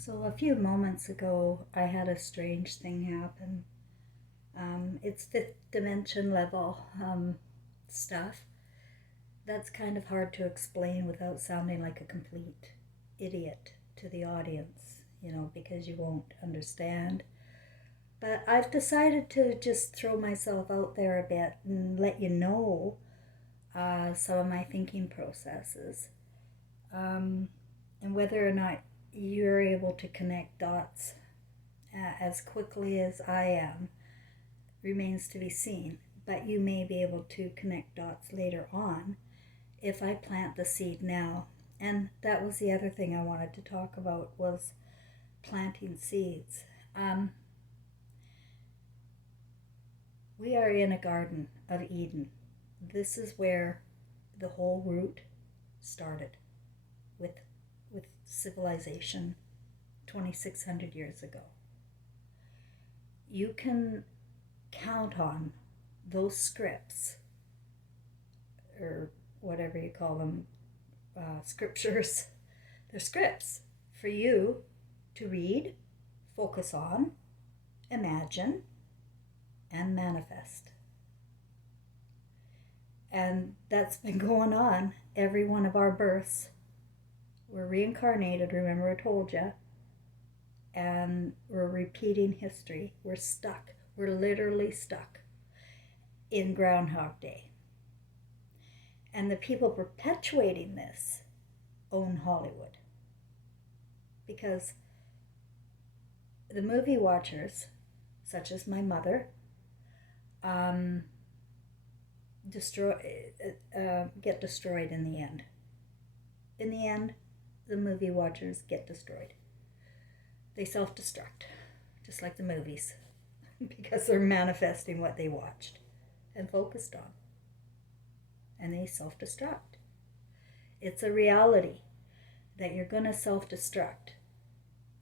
So a few moments ago, I had a strange thing happen. It's fifth dimension level stuff. That's kind of hard to explain without sounding like a complete idiot to the audience, because you won't understand. But I've decided to just throw myself out there a bit and let you know some of my thinking processes. Um, and whether or not you're able to connect dots as quickly as I am remains to be seen. But you may be able to connect dots later on if I plant the seed now. And that was the other thing I wanted to talk about, was planting seeds. We are in a garden of Eden. This is where the whole root started with civilization 2,600 years ago. You can count on those scripts, or whatever you call them, scriptures. They're scripts for you to read, focus on, imagine, and manifest. And that's been going on every one of our births. We're reincarnated, remember I told you, and we're repeating history. We're stuck. We're literally stuck in Groundhog Day. And the people perpetuating this own Hollywood. Because the movie watchers, such as my mother, get destroyed in the end. In the end, the movie watchers get destroyed. They self-destruct, just like the movies, because they're manifesting what they watched and focused on. And they self-destruct. It's a reality that you're going to self-destruct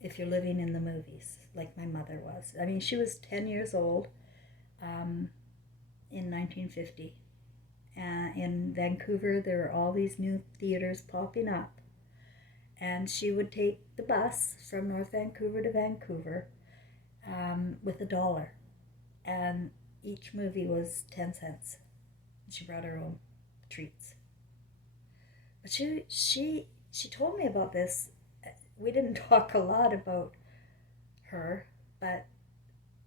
if you're living in the movies, like my mother was. I mean, she was 10 years old in 1950. In Vancouver, there were all these new theaters popping up. And she would take the bus from North Vancouver to Vancouver with $1. And each movie was 10 cents. She brought her own treats. But she told me about this. We didn't talk a lot about her, but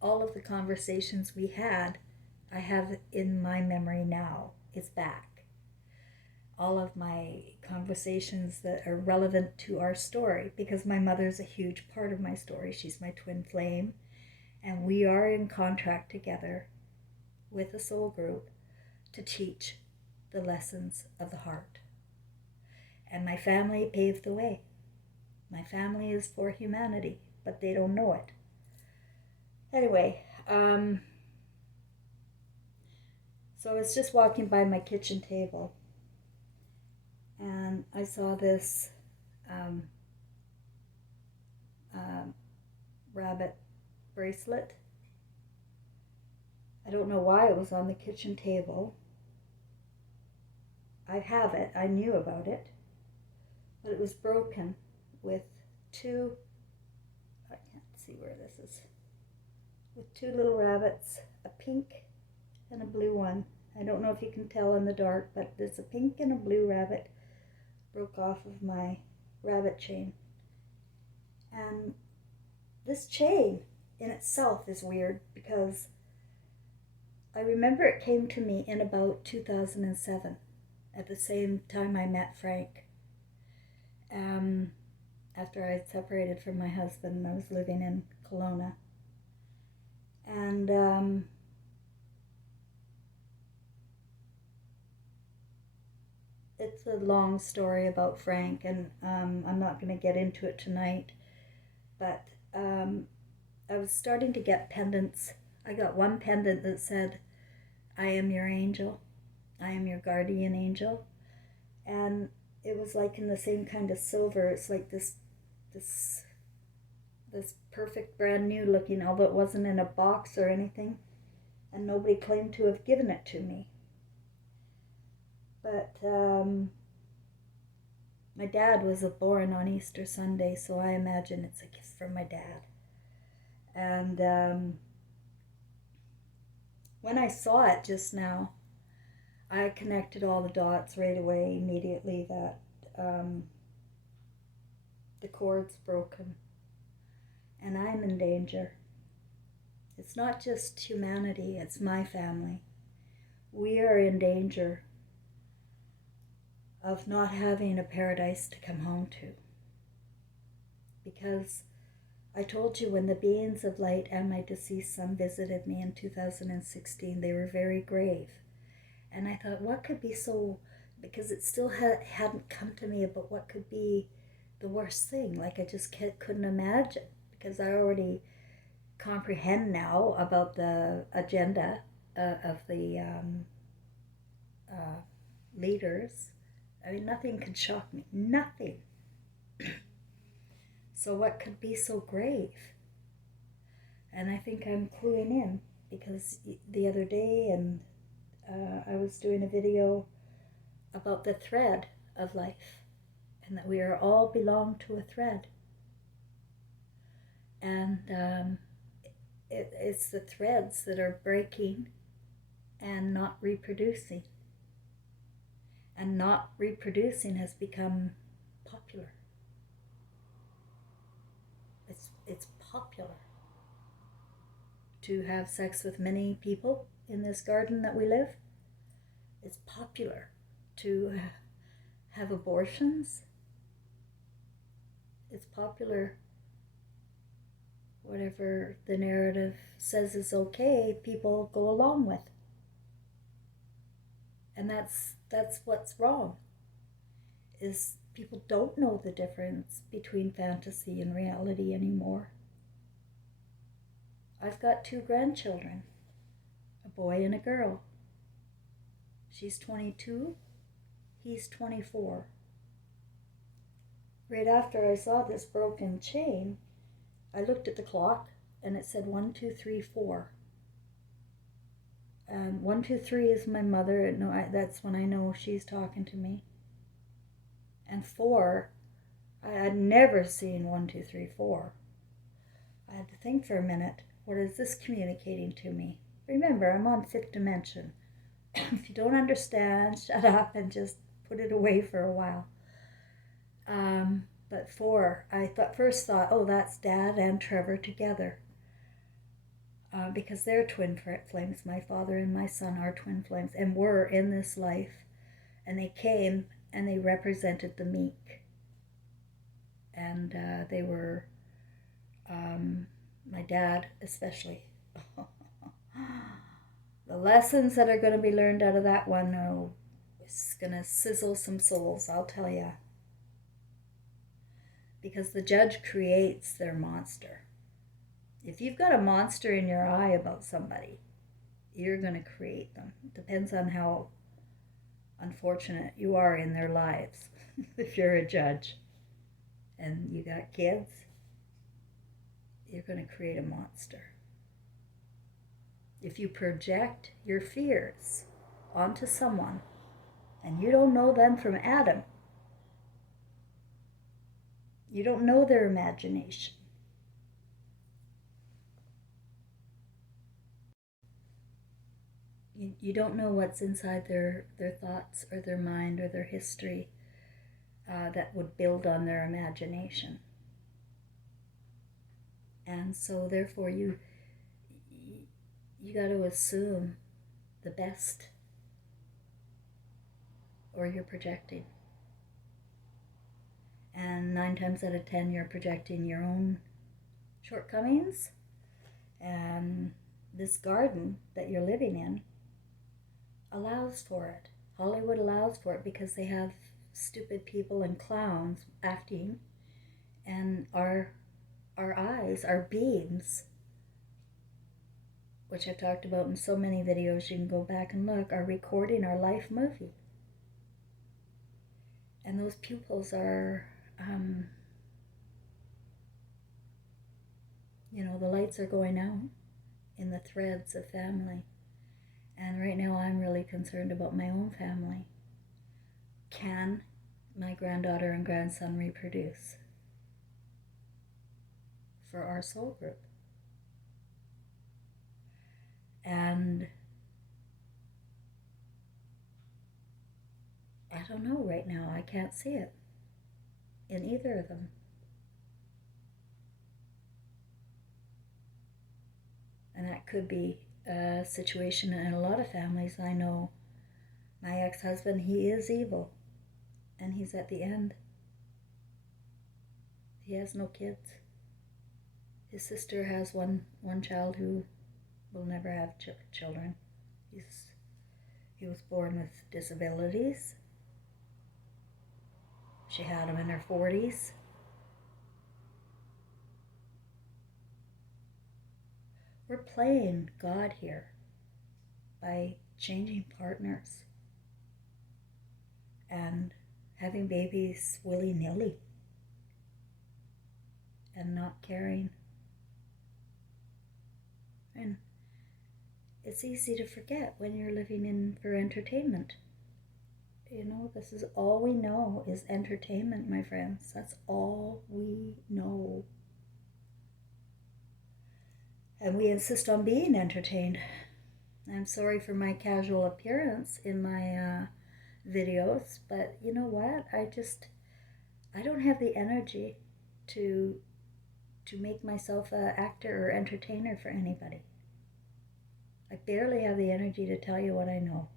all of the conversations we had, I have in my memory now. It's back. All of my conversations that are relevant to our story, because my mother's a huge part of my story. She's my twin flame, and we are in contract together with a soul group to teach the lessons of the heart. And my family paved the way. My family is for humanity, but they don't know it. Anyway, so I was just walking by my kitchen table, and I saw this rabbit bracelet. I don't know why it was on the kitchen table. I have it. I knew about it. But it was broken with two, I can't see where this is, with two little rabbits, a pink and a blue one. I don't know if you can tell in the dark, but there's a pink and a blue rabbit broke off of my rabbit chain. And this chain in itself is weird, because I remember it came to me in about 2007, at the same time I met Frank. After I had separated from my husband, I was living in Kelowna. And it's a long story about Frank, and I'm not going to get into it tonight. But I was starting to get pendants. I got one pendant that said, "I am your angel. I am your guardian angel." And it was like in the same kind of silver. It's like this perfect brand new looking, although it wasn't in a box or anything, and nobody claimed to have given it to me. But My dad was born on Easter Sunday, so I imagine it's a gift from my dad. And when I saw it just now, I connected all the dots right away, immediately, that the cord's broken and I'm in danger. It's not just humanity, it's my family. We are in danger of not having a paradise to come home to. Because I told you, when the beings of light and my deceased son visited me in 2016, they were very grave. And I thought, what could be so, because it still hadn't come to me about what could be the worst thing. Like, I just couldn't imagine, because I already comprehend now about the agenda of the leaders. I mean, nothing can shock me. Nothing. So what could be so grave? And I think I'm cluing in, because the other day, and I was doing a video about the thread of life, and that we are all belong to a thread. And it's the threads that are breaking and not reproducing. And not reproducing has become popular. It's popular to have sex with many people in this garden that we live. It's popular to have abortions. It's popular, whatever the narrative says is okay, people go along with. And that's what's wrong, is people don't know the difference between fantasy and reality anymore. I've got 2 grandchildren, a boy and a girl. She's 22, he's 24. Right after I saw this broken chain, I looked at the clock and it said 1, 2, 3, 4. And 1, 2, 3 is my mother. No, that's when I know she's talking to me. And 4, I had never seen 1, 2, 3, 4. I had to think for a minute, what is this communicating to me? Remember, I'm on 5th dimension. If you don't understand, shut up and just put it away for a while. But 4, I first thought, oh, that's Dad and Trevor together. Because they're twin flames. My father and my son are twin flames and were in this life. And they came and they represented the meek. And they were, my dad especially. The lessons that are going to be learned out of that one are it's going to sizzle some souls, I'll tell you. Because the judge creates their monster. If you've got a monster in your eye about somebody, you're going to create them. It depends on how unfortunate you are in their lives. If you're a judge and you got kids, you're going to create a monster. If you project your fears onto someone and you don't know them from Adam, you don't know their imagination, you don't know what's inside their thoughts or their mind or their history that would build on their imagination. And so therefore you got to assume the best, or you're projecting. And 9 times out of 10 you're projecting your own shortcomings. And this garden that you're living in allows for it. Hollywood allows for it because they have stupid people and clowns acting, and our eyes, our beams, which I've talked about in so many videos, you can go back and look, are recording our life movie. And those pupils are, the lights are going out in the threads of family. And right now I'm really concerned about my own family. Can my granddaughter and grandson reproduce for our soul group. And I don't know right now. I can't see it in either of them. And that could be a situation in a lot of families. I know my ex-husband, he is evil, and he's at the end. He has no kids. His sister has one child who will never have children. He was born with disabilities. She had him in her 40s. We're playing God here by changing partners and having babies willy-nilly and not caring. And it's easy to forget when you're living in for entertainment. You know, this is all we know is entertainment, my friends. That's all we know. And we insist on being entertained. I'm sorry for my casual appearance in my videos, but you know what? I don't have the energy to make myself an actor or entertainer for anybody. I barely have the energy to tell you what I know.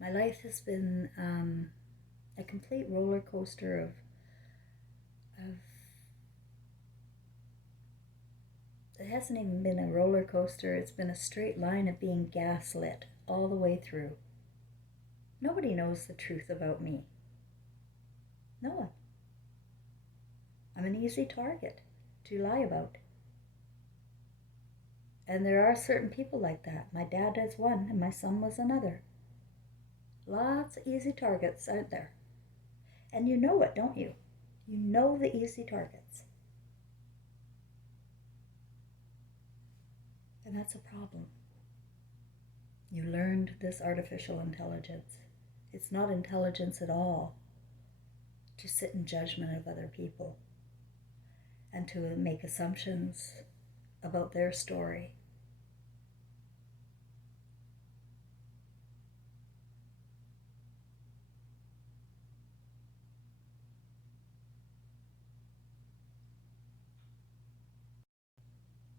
My life has been a complete roller coaster of it hasn't even been a roller coaster. It's been a straight line of being gaslit all the way through. Nobody knows the truth about me. No one. I'm an easy target to lie about. And there are certain people like that. My dad is one, and my son was another. Lots of easy targets, aren't there? And you know it, don't you? You know the easy targets. And that's a problem. You learned this artificial intelligence. It's not intelligence at all to sit in judgment of other people and to make assumptions about their story.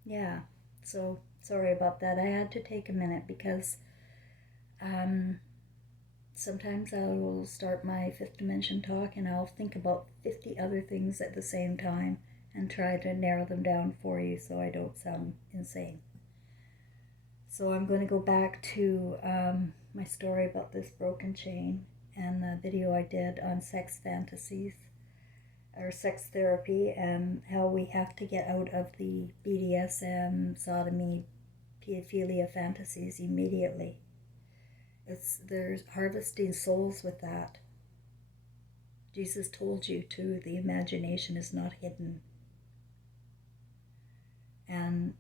Yeah, so sorry about that. I had to take a minute because sometimes I will start my fifth dimension talk and I'll think about 50 other things at the same time and try to narrow them down for you so I don't sound insane. So I'm going to go back to my story about this broken chain and the video I did on sex fantasies or sex therapy and how we have to get out of the BDSM, sodomy, pedophilia fantasies immediately. There's harvesting souls with that. Jesus told you too, the imagination is not hidden. And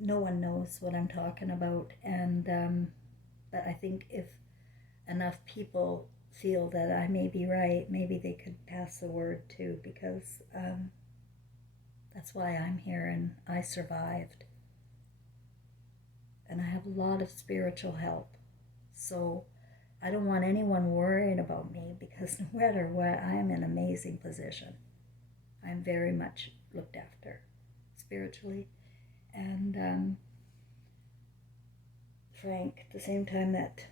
no one knows what I'm talking about. And but I think if enough people feel that I may be right, maybe they could pass the word too, because that's why I'm here and I survived. And I have a lot of spiritual help. So I don't want anyone worrying about me because no matter what, I am in an amazing position. I'm very much looked after spiritually. And Frank, at the same time that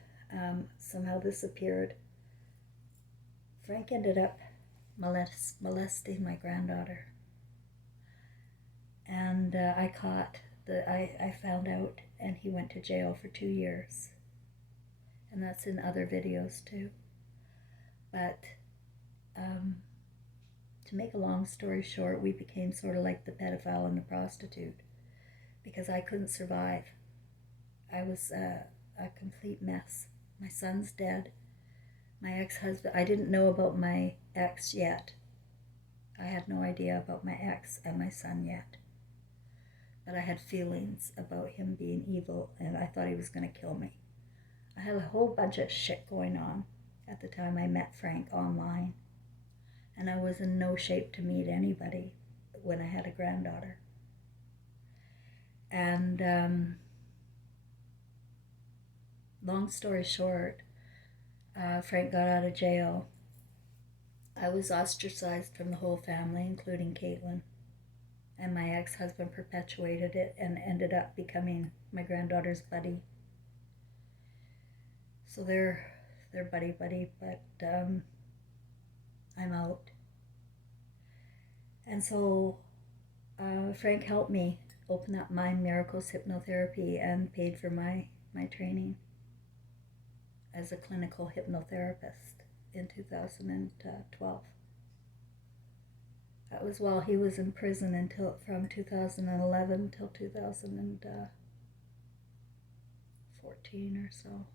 somehow this appeared, Frank ended up molesting my granddaughter. And I found out, and he went to jail for 2 years. And that's in other videos too. But to make a long story short, we became sort of like the pedophile and the prostitute because I couldn't survive. I was a complete mess. My son's dead. My ex-husband, I didn't know about my ex yet. I had no idea about my ex and my son yet. But I had feelings about him being evil and I thought he was going to kill me. I had a whole bunch of shit going on. at the time I met Frank online. And I was in no shape to meet anybody when I had a granddaughter. And long story short, Frank got out of jail. I was ostracized from the whole family, including Caitlin. And my ex-husband perpetuated it and ended up becoming my granddaughter's buddy. So they're buddy, but I'm out. And so Frank helped me open up Mind Miracles Hypnotherapy and paid for my training as a clinical hypnotherapist in 2012. That was while he was in prison from 2011 till 2014 or so.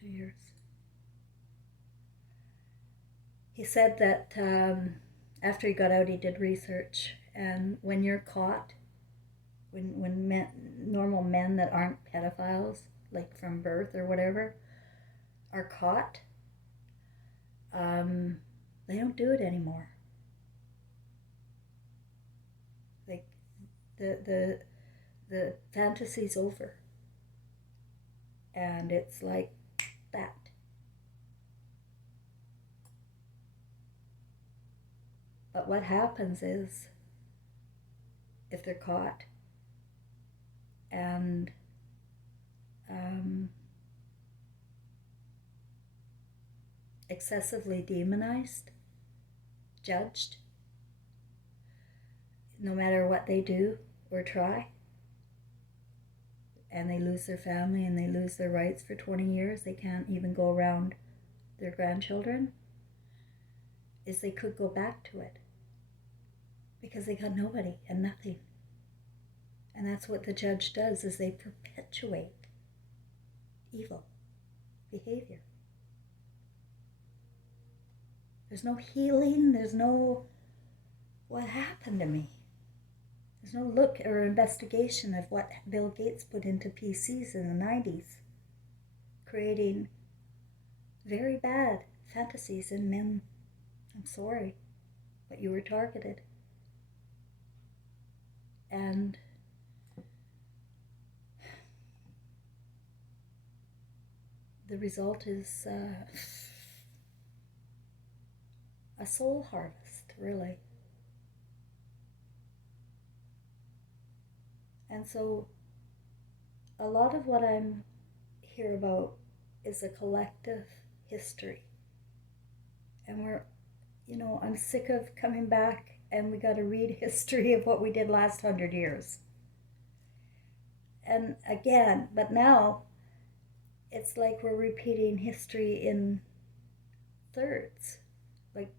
2 years. He said that after he got out, he did research, and when you're caught, when normal men that aren't pedophiles, like from birth or whatever, are caught, they don't do it anymore. Like the fantasy's over, and it's like that. But what happens is, if they're caught and excessively demonized, judged, no matter what they do or try, and they lose their family and they lose their rights for 20 years, they can't even go around their grandchildren, is they could go back to it because they got nobody and nothing. And that's what the judge does, is they perpetuate evil behavior. There's no healing, there's no what happened to me. There's no look or investigation of what Bill Gates put into PCs in the 90s, creating very bad fantasies in men. I'm sorry, but you were targeted. And the result is a soul harvest, really. And so a lot of what I'm here about is a collective history. And I'm sick of coming back and we got to read history of what we did last 100 years. And again, but now it's like we're repeating history in thirds. Like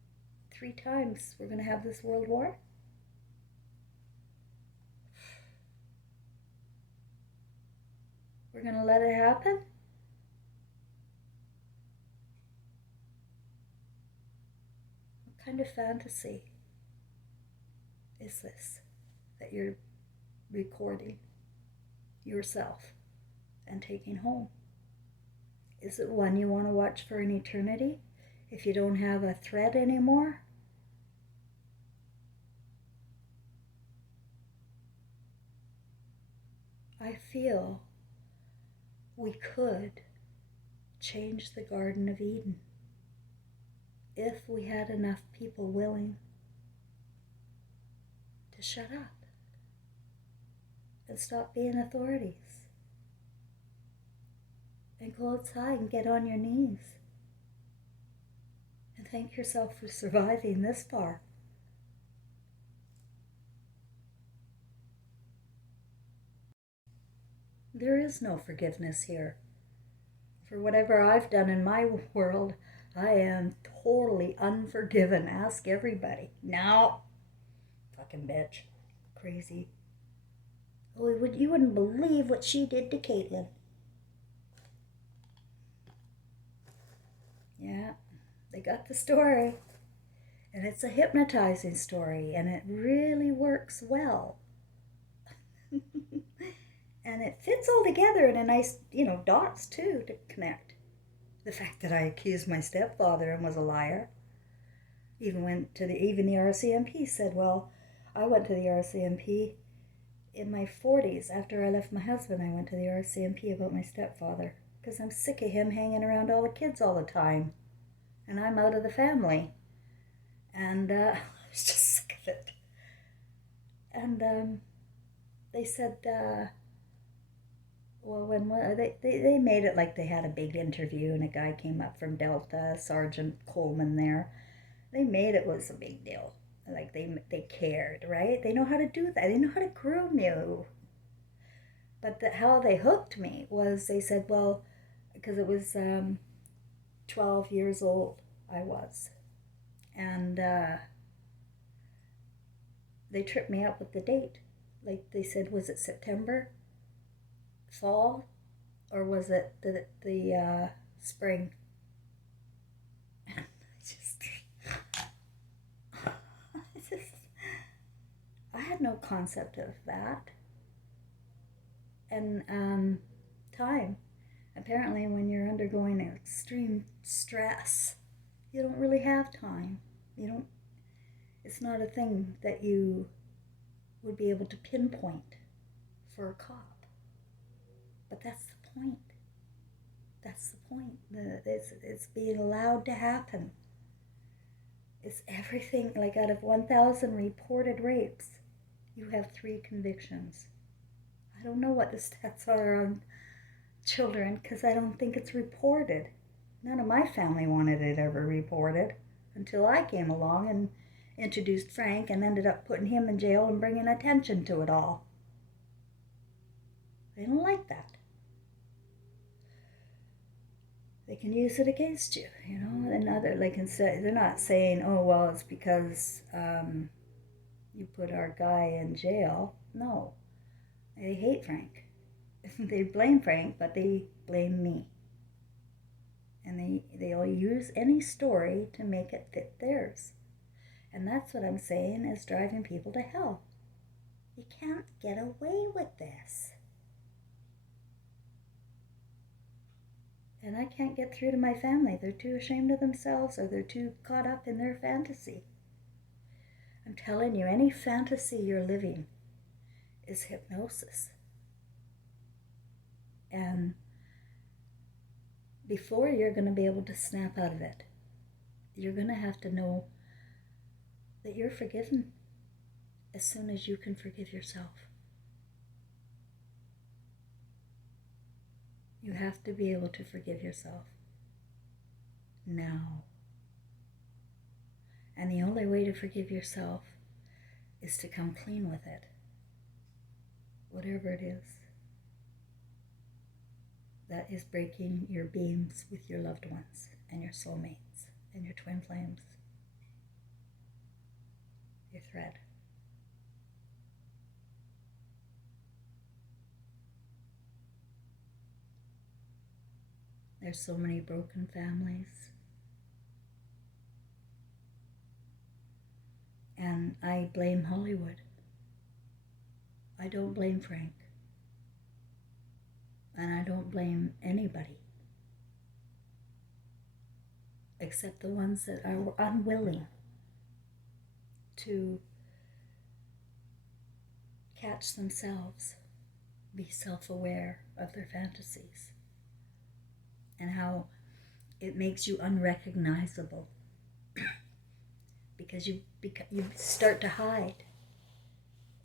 3 times we're going to have this world war. We're going to let it happen? What kind of fantasy is this that you're recording yourself and taking home? Is it one you want to watch for an eternity if you don't have a thread anymore? I feel we could change the Garden of Eden if we had enough people willing to shut up and stop being authorities and go outside and get on your knees and thank yourself for surviving this far. There is no forgiveness here. For whatever I've done in my world, I am totally unforgiven. Ask everybody. No. Fucking bitch. Crazy. Oh, you wouldn't believe what she did to Caitlin. Yeah, they got the story. And it's a hypnotizing story, and it really works well. And it fits all together in a nice, dots too to connect. The fact that I accused my stepfather and was a liar. Even the RCMP said, well, I went to the RCMP in my 40s. After I left my husband, I went to the RCMP about my stepfather because I'm sick of him hanging around all the kids all the time. And I'm out of the family. And I was just sick of it. And they said, well, they made it like they had a big interview and a guy came up from Delta, Sergeant Coleman there. They made it was a big deal. Like they cared, right? They know how to do that. They know how to groom you. But how they hooked me was they said, well, because it was 12 years old I was. And they tripped me up with the date. Like they said, was it September, fall, or was it the spring? I had no concept of that. And time. Apparently, when you're undergoing extreme stress, you don't really have time. It's not a thing that you would be able to pinpoint for a cop. But that's the point. That's the point. It's being allowed to happen. It's everything. Like out of 1,000 reported rapes, you have 3 convictions. I don't know what the stats are on children because I don't think it's reported. None of my family wanted it ever reported until I came along and introduced Frank and ended up putting him in jail and bringing attention to it all. They don't like that. They can use it against you, they're not saying, oh, well, it's because you put our guy in jail. No, they hate Frank. They blame Frank, but they blame me. And they'll use any story to make it fit theirs. And that's what I'm saying is driving people to hell. You can't get away with this. And I can't get through to my family. They're too ashamed of themselves or they're too caught up in their fantasy. I'm telling you, any fantasy you're living is hypnosis. And before you're going to be able to snap out of it, you're going to have to know that you're forgiven as soon as you can forgive yourself. You have to be able to forgive yourself now. And the only way to forgive yourself is to come clean with it, whatever it is. That is breaking your beams with your loved ones and your soulmates and your twin flames, your thread. There's so many broken families. And I blame Hollywood. I don't blame Frank. And I don't blame anybody. Except the ones that are unwilling to catch themselves, be self-aware of their fantasies, and how it makes you unrecognizable because you start to hide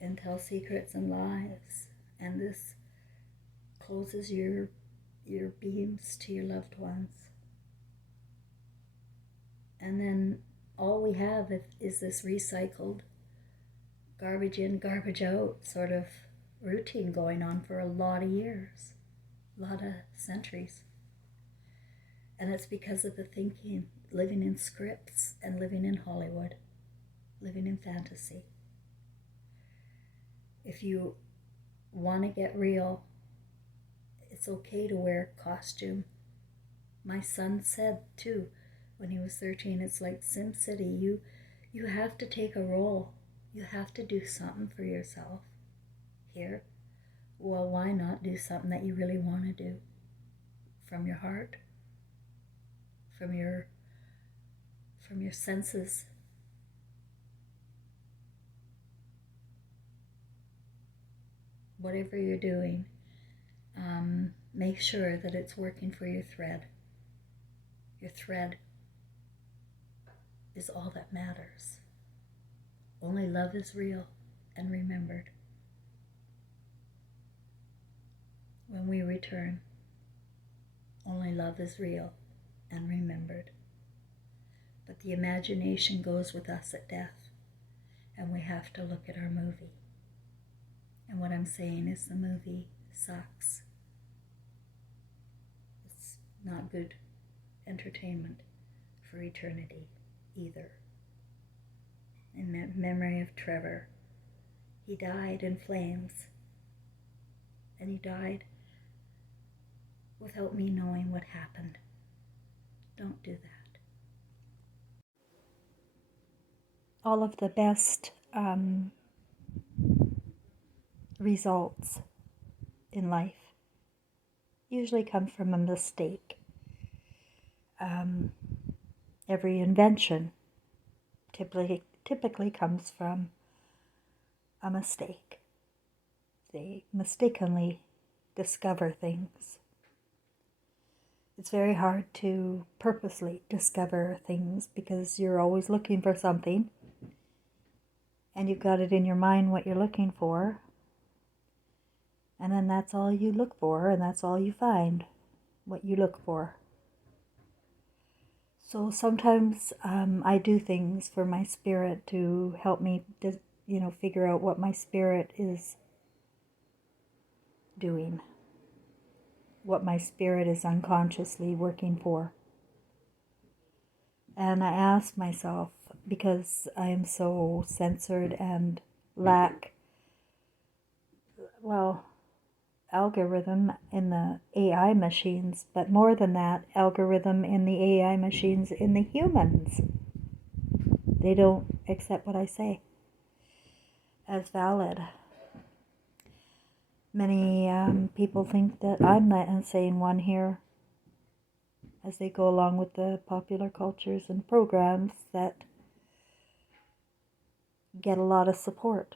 and tell secrets and lies, and this closes your beams to your loved ones. And then all we have is this recycled garbage in, garbage out sort of routine going on for a lot of years, a lot of centuries. And it's because of the thinking, living in scripts and living in Hollywood, living in fantasy. If you want to get real, it's okay to wear costume. My son said too, when he was 13, it's like Sim City. You have to take a role. You have to do something for yourself here. Well, why not do something that you really want to do from your heart? from your senses. Whatever you're doing, make sure that it's working for your thread. Your thread is all that matters. Only love is real and remembered. When we return, only love is real and remembered. But the imagination goes with us at death, and we have to look at our movie. And what I'm saying is the movie sucks. It's not good entertainment for eternity either. In memory of Trevor, he died in flames, and he died without me knowing what happened. Don't do that. All of the best results in life usually come from a mistake. Every invention typically comes from a mistake. They mistakenly discover things. It's very hard to purposely discover things because you're always looking for something, and you've got it in your mind what you're looking for, and then that's all you look for, and that's all you find, what you look for. So sometimes I do things for my spirit to help me, figure out what my spirit is doing, what my spirit is unconsciously working for. And I ask myself, because I am so censored and lack, algorithm in the AI machines, but more than that, algorithm in the AI machines in the humans. They don't accept what I say as valid. Many people think that I'm the insane one here, as they go along with the popular cultures and programs that get a lot of support.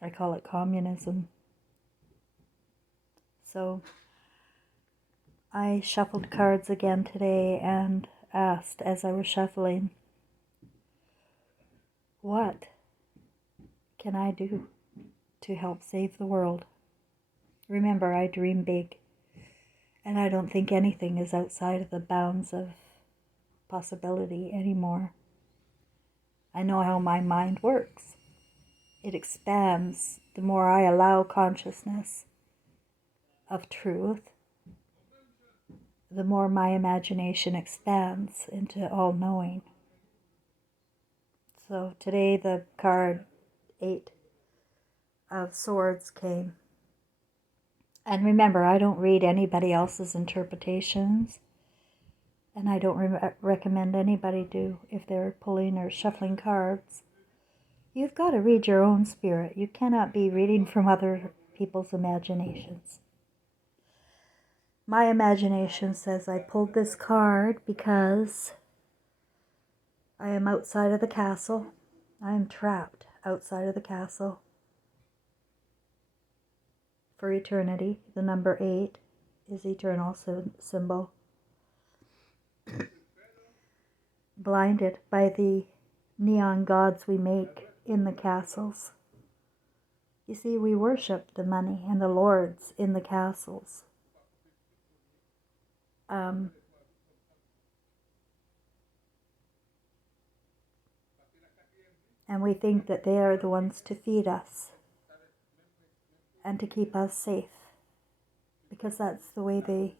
I call it communism. So I shuffled cards again today and asked as I was shuffling, what can I do to help save the world? Remember, I dream big, and I don't think anything is outside of the bounds of possibility anymore. I know how my mind works. It expands the more I allow consciousness of truth, the more my imagination expands into all-knowing. So today the card 8 of Swords came. And remember, I don't read anybody else's interpretations, and I don't recommend anybody do if they're pulling or shuffling cards. You've got to read your own spirit. You cannot be reading from other people's imaginations. My imagination says I pulled this card because I am outside of the castle. I am trapped outside of the castle for eternity. The number 8 is eternal symbol. Blinded by the neon gods we make in the castles. You see, we worship the money and the lords in the castles. And we think that they are the ones to feed us and to keep us safe, because that's the way they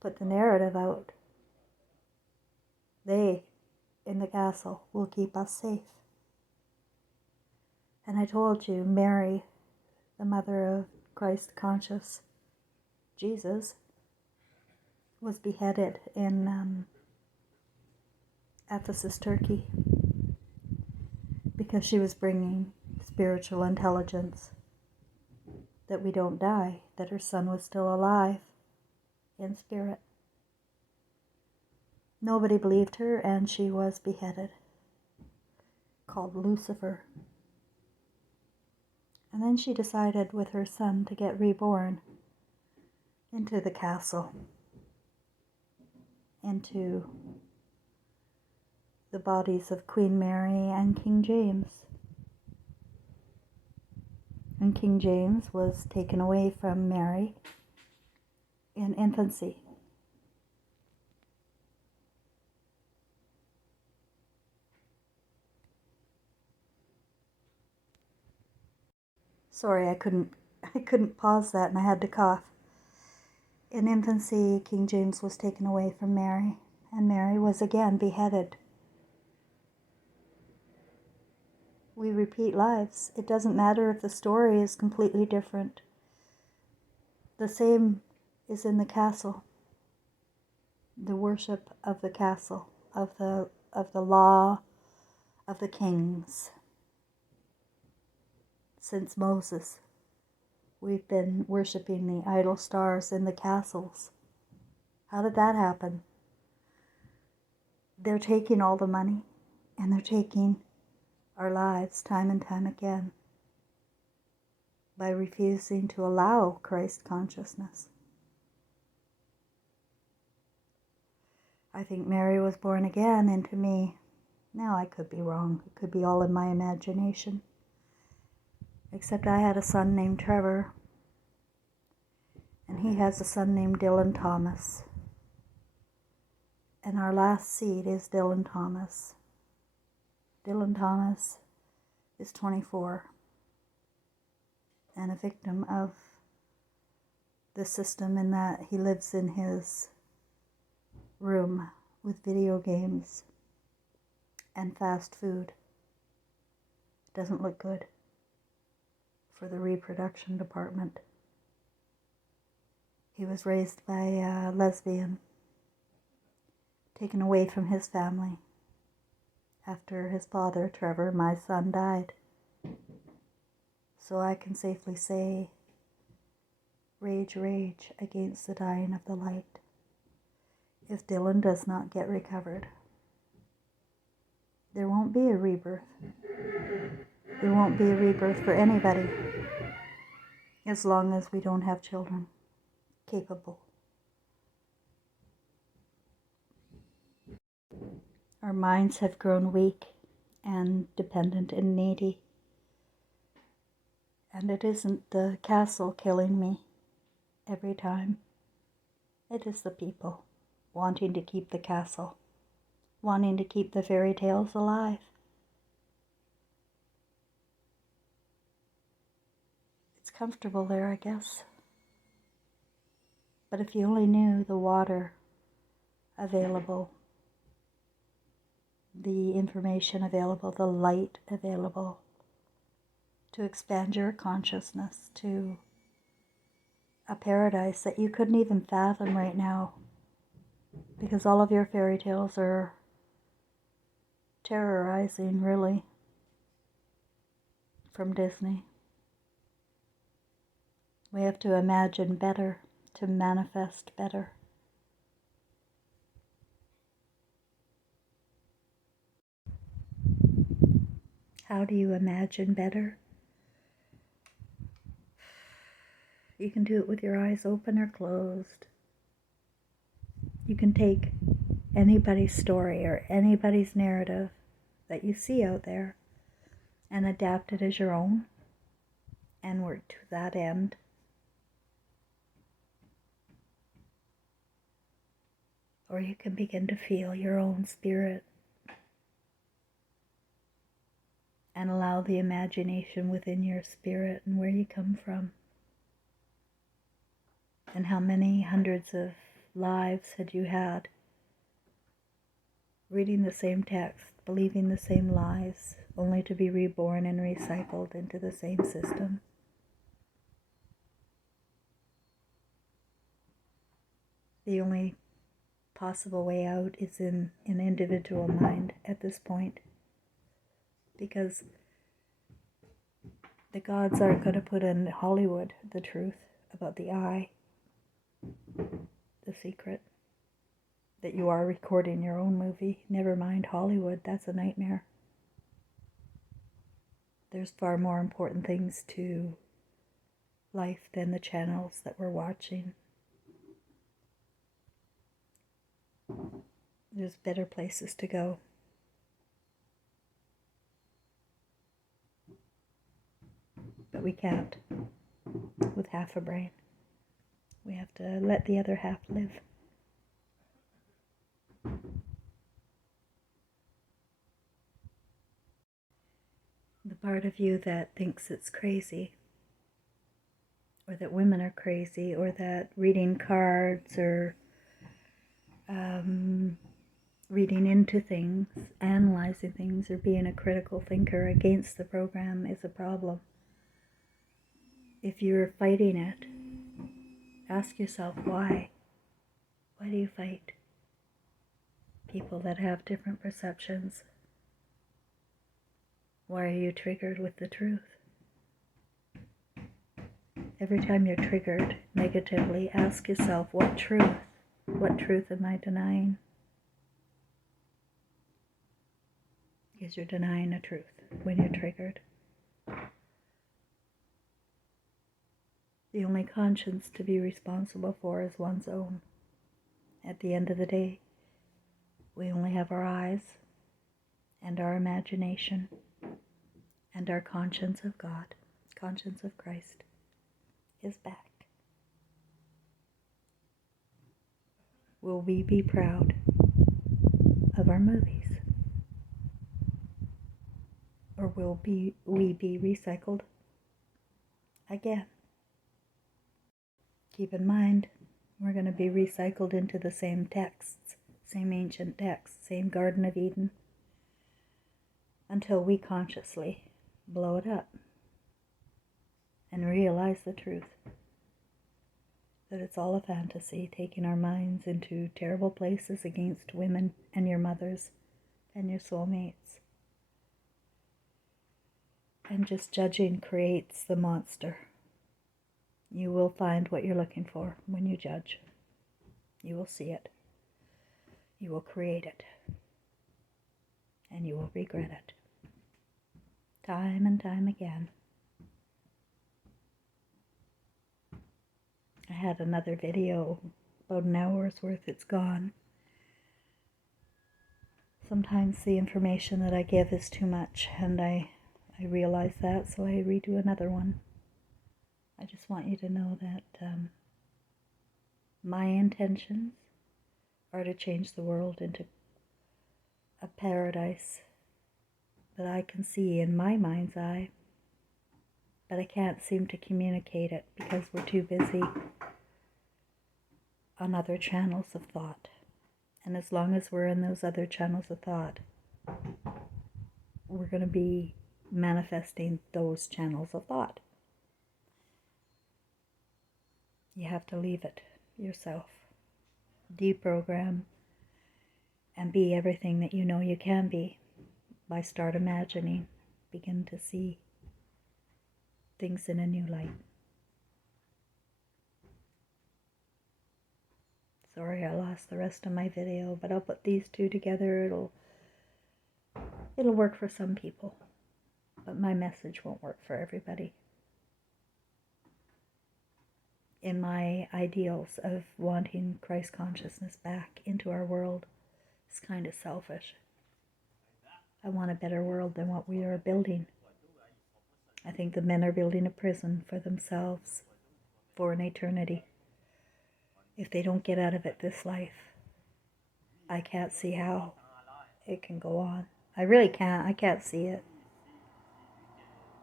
put the narrative out. They, in the castle, will keep us safe. And I told you, Mary, the mother of Christ conscious Jesus, was beheaded in Ephesus, Turkey, because she was bringing spiritual intelligence, that we don't die, that her son was still alive in spirit. Nobody believed her, and she was beheaded, called Lucifer. And then she decided with her son to get reborn into the castle, into the bodies of Queen Mary and King James. And King James was taken away from Mary in infancy. Sorry, I couldn't pause that, and I had to cough. In infancy, King James was taken away from Mary, and Mary was again beheaded. We repeat lives. It doesn't matter if the story is completely different. The same is in the castle. The worship of the castle, of the law of the kings. Since Moses, we've been worshiping the idol stars in the castles. How did that happen? They're taking all the money, and they're taking our lives time and time again by refusing to allow Christ consciousness. I think Mary was born again into me. Now, I could be wrong. It could be all in my imagination. Except I had a son named Trevor, and he has a son named Dylan Thomas. And our last seed is Dylan Thomas. Dylan Thomas is 24 and a victim of the system in that he lives in his room with video games and fast food. It doesn't look good for the reproduction department. He was raised by a lesbian, taken away from his family after his father, Trevor, my son, died. So I can safely say, rage, rage against the dying of the light. If Dylan does not get recovered, there won't be a rebirth. There won't be a rebirth for anybody as long as we don't have children capable. Our minds have grown weak and dependent and needy. And it isn't the castle killing me every time. It is the people wanting to keep the castle, wanting to keep the fairy tales alive. It's comfortable there, I guess. But if you only knew the water available, the information available, the light available to expand your consciousness to a paradise that you couldn't even fathom right now, because all of your fairy tales are terrorizing, really, from Disney. We have to imagine better, to manifest better. How do you imagine better? You can do it with your eyes open or closed. You can take anybody's story or anybody's narrative that you see out there and adapt it as your own and work to that end. Or you can begin to feel your own spirit and allow the imagination within your spirit and where you come from and how many hundreds of lives had you had reading the same text, believing the same lies, only to be reborn and recycled into the same system. The only possible way out is in an individual mind at this point, because the gods aren't going to put in Hollywood the truth about the eye, the secret. that you are recording your own movie. Never mind Hollywood, that's a nightmare. There's far more important things to life than the channels that we're watching. There's better places to go. But we can't with half a brain. We have to let the other half live. The part of you that thinks it's crazy, or that women are crazy, or that reading cards or reading into things, analyzing things, or being a critical thinker against the program is a problem. If you're fighting it, ask yourself why. Why do you fight people that have different perceptions? Why are you triggered with the truth? Every time you're triggered negatively, ask yourself, what truth am I denying? Because you're denying a truth when you're triggered. The only conscience to be responsible for is one's own. At the end of the day, we only have our eyes and our imagination and our conscience of God, conscience of Christ, is back. Will we be proud of our movies? Or will we be recycled again? Keep in mind, we're going to be recycled into the same texts, same ancient texts, same Garden of Eden, until we consciously blow it up and realize the truth, that it's all a fantasy, taking our minds into terrible places against women and your mothers and your soulmates. And just judging creates the monster. You will find what you're looking for when you judge. You will see it. You will create it. And you will regret it. Time and time again. I had another video, about an hour's worth, it's gone. Sometimes the information that I give is too much, and I realize that, so I redo another one. I just want you to know that my intentions are to change the world into a paradise that I can see in my mind's eye, but I can't seem to communicate it because we're too busy on other channels of thought. And as long as we're in those other channels of thought, we're going to be manifesting those channels of thought. You have to leave it yourself. Deprogram and be everything that you know you can be by start imagining. Begin to see things in a new light. Sorry I lost the rest of my video, but I'll put these two together. It'll work for some people, but my message won't work for everybody. In my ideals of wanting Christ consciousness back into our world, it's kind of selfish. I want a better world than what we are building. I think the men are building a prison for themselves for an eternity. If they don't get out of it this life, I can't see how it can go on. I really can't. I can't see it.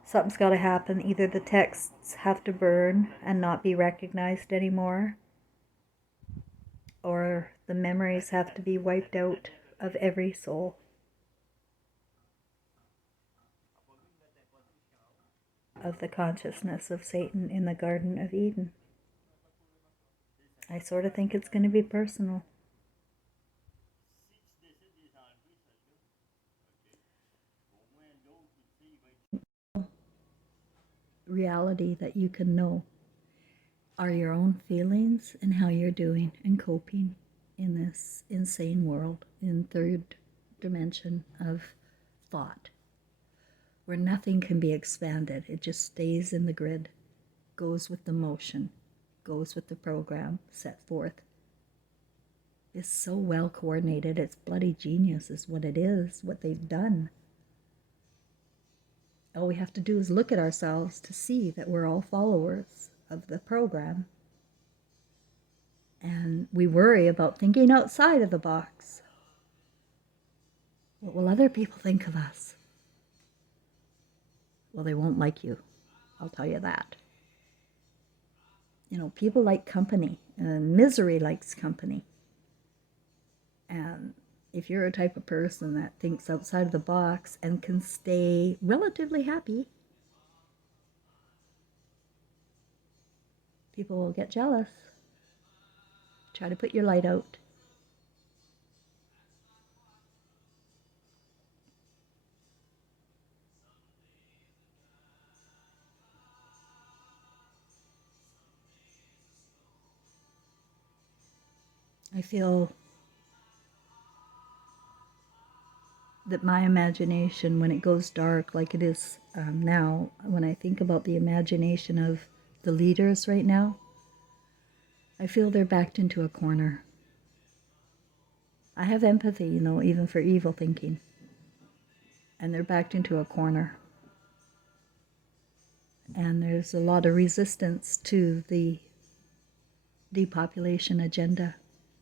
Something's got to happen. Either the texts have to burn and not be recognized anymore, or the memories have to be wiped out of every soul. Of the consciousness of Satan in the Garden of Eden. I sort of think it's going to be personal. Reality that you can know are your own feelings and how you're doing and coping in this insane world, in third dimension of thought, where nothing can be expanded. It just stays in the grid, goes with the motion, goes with the program set forth. It's so well coordinated. It's bloody genius is what it is, what they've done. All we have to do is look at ourselves to see that we're all followers of the program. And we worry about thinking outside of the box. What will other people think of us? Well, they won't like you. I'll tell you that. You know, people like company, and misery likes company. And if you're a type of person that thinks outside of the box and can stay relatively happy, people will get jealous. Try to put your light out. I feel that my imagination, when it goes dark like it is now, when I think about the imagination of the leaders right now, I feel they're backed into a corner. I have empathy, you know, even for evil thinking. And they're backed into a corner. And there's a lot of resistance to the depopulation agenda.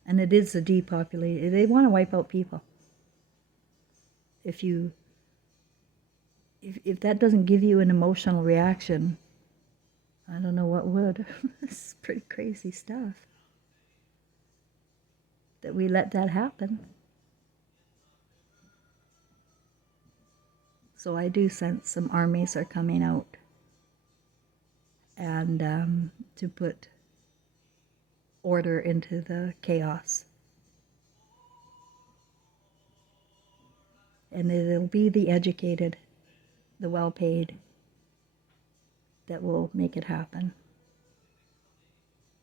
And it is a depopulation. They want to wipe out people. If that doesn't give you an emotional reaction, I don't know what would. It's pretty crazy stuff. That we let that happen. So I do sense some armies are coming out. And to put order into the chaos. And it'll be the educated, the well-paid, that will make it happen.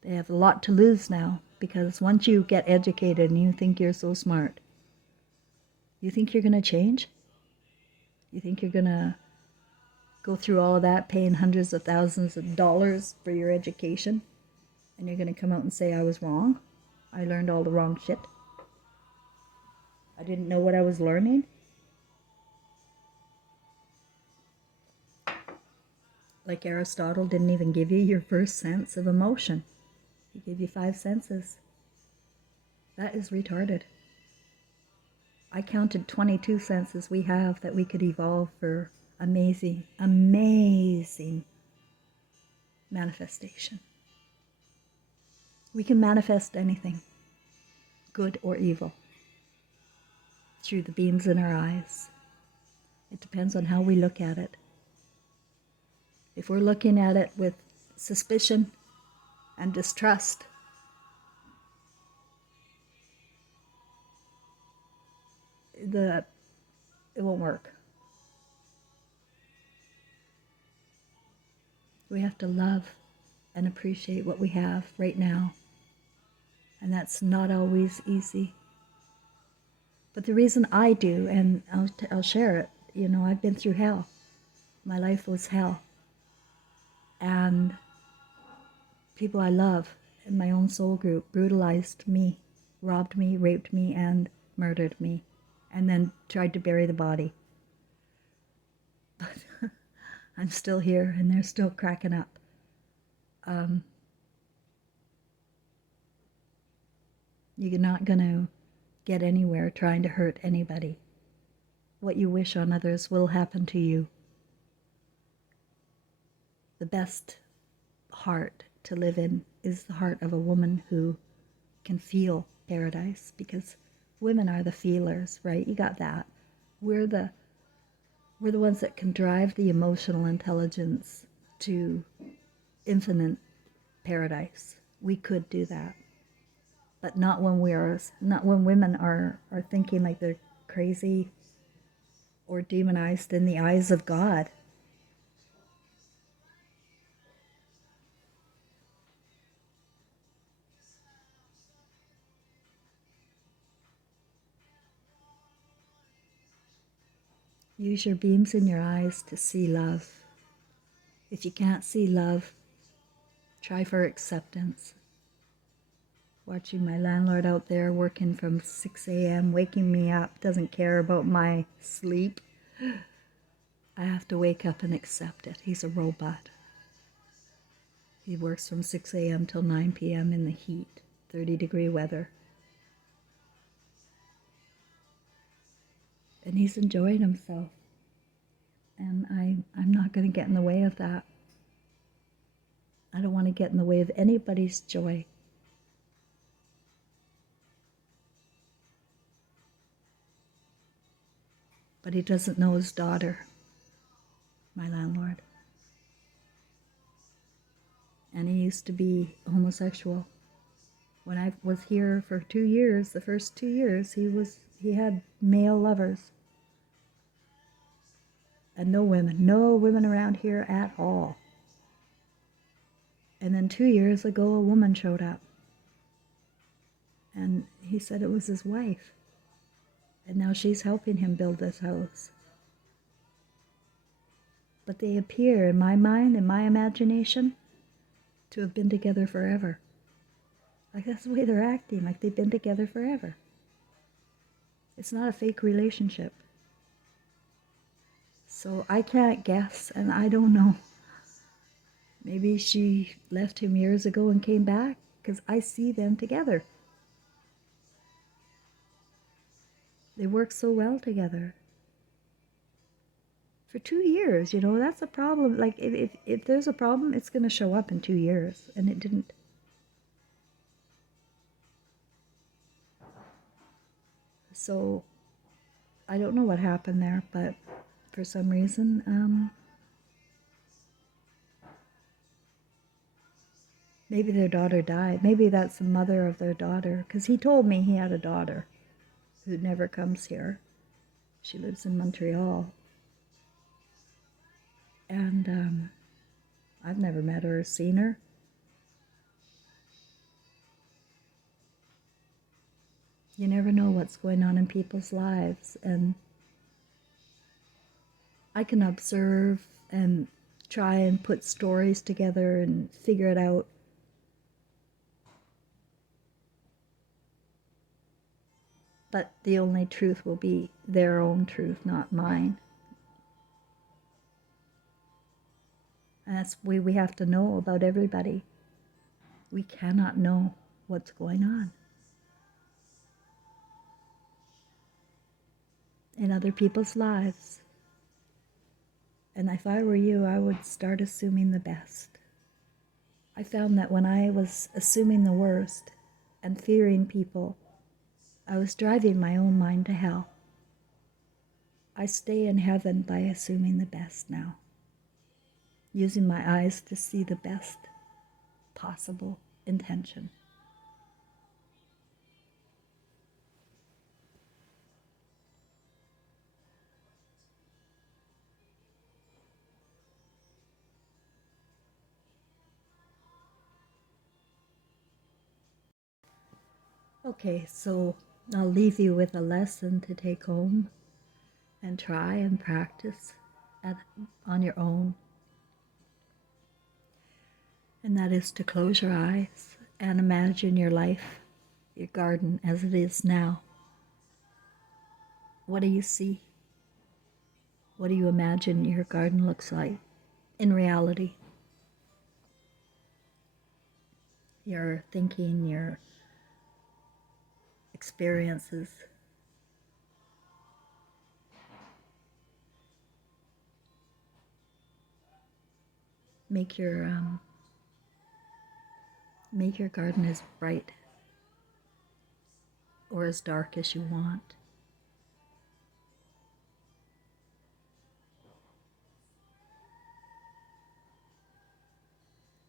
They have a lot to lose now, because once you get educated and you think you're so smart, you think you're going to change? You think you're going to go through all of that, paying hundreds of thousands of dollars for your education, and you're going to come out and say, I was wrong? I learned all the wrong shit? I didn't know what I was learning? Like Aristotle didn't even give you your first sense of emotion. He gave you 5 senses. That is retarded. I counted 22 senses we have that we could evolve for amazing, amazing manifestation. We can manifest anything, good or evil, through the beams in our eyes. It depends on how we look at it. If we're looking at it with suspicion and distrust, it won't work. We have to love and appreciate what we have right now. And that's not always easy. But the reason I do, and I'll share it, you know, I've been through hell. My life was hell. And people I love in my own soul group brutalized me, robbed me, raped me, and murdered me, and then tried to bury the body. But I'm still here, and they're still cracking up. You're not going to get anywhere trying to hurt anybody. What you wish on others will happen to you. The best heart to live in is the heart of a woman who can feel paradise, because women are the feelers, right? You got that. We're the ones that can drive the emotional intelligence to infinite paradise. We could do that. But not when women are thinking like they're crazy or demonized in the eyes of God. Use your beams in your eyes to see love. If you can't see love, try for acceptance. Watching my landlord out there working from 6 a.m., waking me up, doesn't care about my sleep. I have to wake up and accept it. He's a robot. He works from 6 a.m. till 9 p.m. in the heat, 30-degree weather. And he's enjoying himself. And I'm not going to get in the way of that. I don't want to get in the way of anybody's joy. But he doesn't know his daughter, my landlord. And he used to be homosexual. When I was here for 2 years, the first 2 years, he had male lovers. And no women around here at all. And then 2 years ago, a woman showed up. And he said it was his wife. And now she's helping him build this house. But they appear, in my mind, in my imagination, to have been together forever. Like, that's the way they're acting, like they've been together forever. It's not a fake relationship. So I can't guess, and I don't know. Maybe she left him years ago and came back, because I see them together. They work so well together. For 2 years, that's a problem. Like, if there's a problem, it's going to show up in 2 years, and it didn't. So, I don't know what happened there, but for some reason, maybe their daughter died. Maybe that's the mother of their daughter, because he told me he had a daughter who never comes here. She lives in Montreal. And I've never met her or seen her. You never know what's going on in people's lives, and I can observe and try and put stories together and figure it out. But the only truth will be their own truth, not mine. And that's what we have to know about everybody. We cannot know what's going on in other people's lives. And if I were you, I would start assuming the best. I found that when I was assuming the worst and fearing people, I was driving my own mind to hell. I stay in heaven by assuming the best now, using my eyes to see the best possible intention. Okay, so I'll leave you with a lesson to take home and try and practice on your own. And that is to close your eyes and imagine your life, your garden as it is now. What do you see? What do you imagine your garden looks like in reality? Your thinking, your experiences. Make your garden as bright or as dark as you want.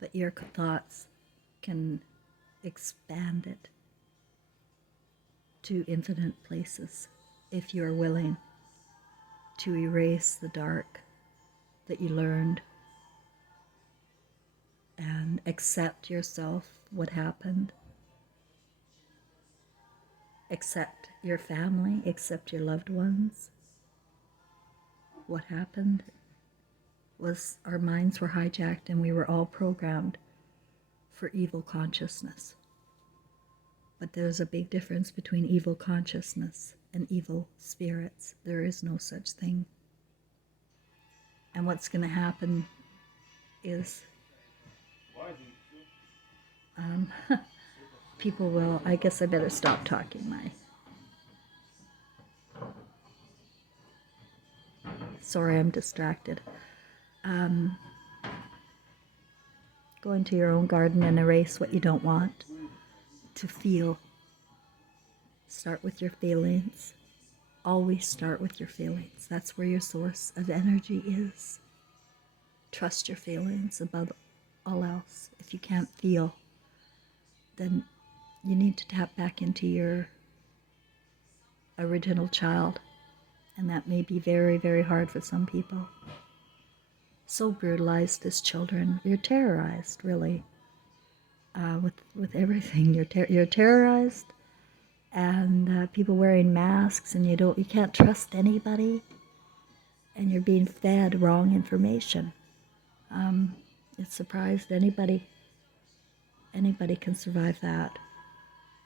But your thoughts can expand it to infinite places if you're willing to erase the dark that you learned and accept yourself, what happened, accept your family, accept your loved ones, What happened was our minds were hijacked and we were all programmed for evil consciousness. But there's a big difference between evil consciousness and evil spirits. There is no such thing. And what's going to happen is people will, I guess I better stop talking. Sorry, I'm distracted. Go into your own garden and erase what you don't want to feel. Start with your feelings. Always start with your feelings. That's where your source of energy is. Trust your feelings above all else. If you can't feel, then you need to tap back into your original child. And that may be very, very hard for some people. So brutalized as children. You're terrorized, really, with everything. You're terrorized, and people wearing masks, and you can't trust anybody, and you're being fed wrong information. It's surprised anybody can survive that.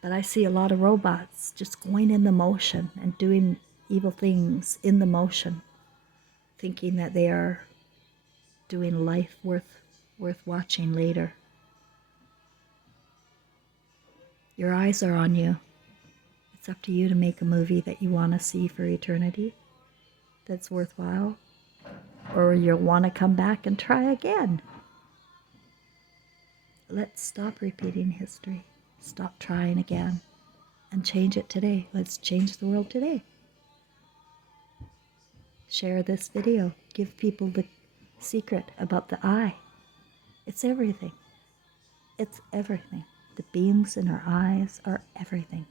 But I see a lot of robots just going in the motion and doing evil things in the motion, thinking that they are doing life worth watching later. Your eyes are on you. It's up to you to make a movie that you want to see for eternity, that's worthwhile, or you'll want to come back and try again. Let's stop repeating history. Stop trying again and change it today. Let's change the world today. Share this video. Give people the secret about the eye. It's everything. It's everything. The beams in our eyes are everything.